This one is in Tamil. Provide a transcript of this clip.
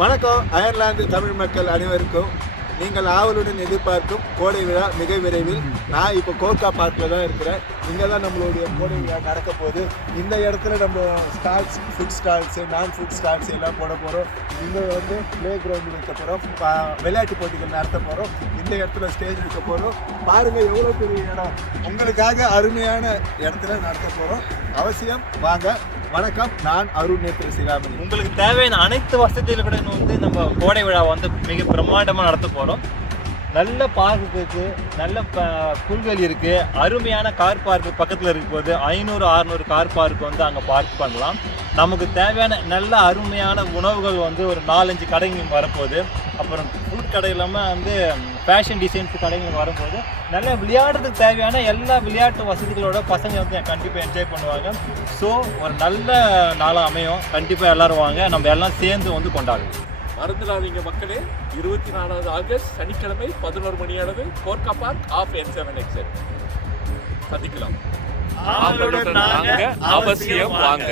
வணக்கம் அயர்லாந்து தமிழ் மக்கள் அனைவருக்கும். நீங்கள் ஆவலுடன் எதிர்பார்க்கும் கோடை விழா மிக விரைவில். நான் இப்போ கோர்க்கா பார்க்கில் தான் இருக்கிறேன். இங்கே தான் நம்மளுடைய கோடை விழா நடக்க போகுது. இந்த இடத்துல நம்ம ஸ்டால்ஸ், ஃபுட் ஸ்டால்ஸு, நான் ஃபுட் ஸ்டால்ஸ் எல்லாம் போட போகிறோம். இங்கே வந்து ப்ளே கிரவுண்டு வைக்க போகிறோம், விளையாட்டு போட்டிகள் நடத்த போகிறோம். இந்த இடத்துல ஸ்டேஜ் வைக்க போகிறோம். பாருங்கள் எவ்வளோ பெரிய இடம், உங்களுக்காக அருமையான இடத்துல நடத்த போகிறோம். அவசியம் வாங்க. வணக்கம், நான் அருண் நேத்திர சிராமணி. உங்களுக்கு தேவையான அனைத்து வசதிகளுடன் வந்து நம்ம கோடை விழா வந்து மிக பிரம்மாண்டமாக நடத்த போகிறோம். நல்ல பார்க் இருக்குது, நல்ல புல்வெளி இருக்குது, அருமையான கார் பார்க்கு பக்கத்தில் இருக்கும் போது 500-600 கார் பார்க் வந்து அங்கே பார்க் பண்ணலாம். நமக்கு தேவையான நல்ல அருமையான உணவுகள் வந்து ஒரு 4-5 கடைகள் வரப்போகுது. அப்புறம் ஃப்ரூட் கடை இல்லாமல் வந்து ஃபேஷன் டிசைன்ஸ் கடைகள் வரும்போது நல்ல விளையாடுறதுக்கு தேவையான எல்லா விளையாட்டு வசதிகளோட பசங்க வந்து கண்டிப்பாக என்ஜாய் பண்ணுவாங்க. ஸோ ஒரு நல்ல நாளாக அமையும். கண்டிப்பாக எல்லோரும் வாங்க, நம்ம எல்லாம் சேர்ந்து வந்து கொண்டாடுவோம். மறந்துடாதீங்க மக்களே, 24வது ஆகஸ்ட் சனிக்கிழமை 11 மணி அளவு Gorkha bark of N7 exit சந்திக்கலாம். அவசியம் வாங்க.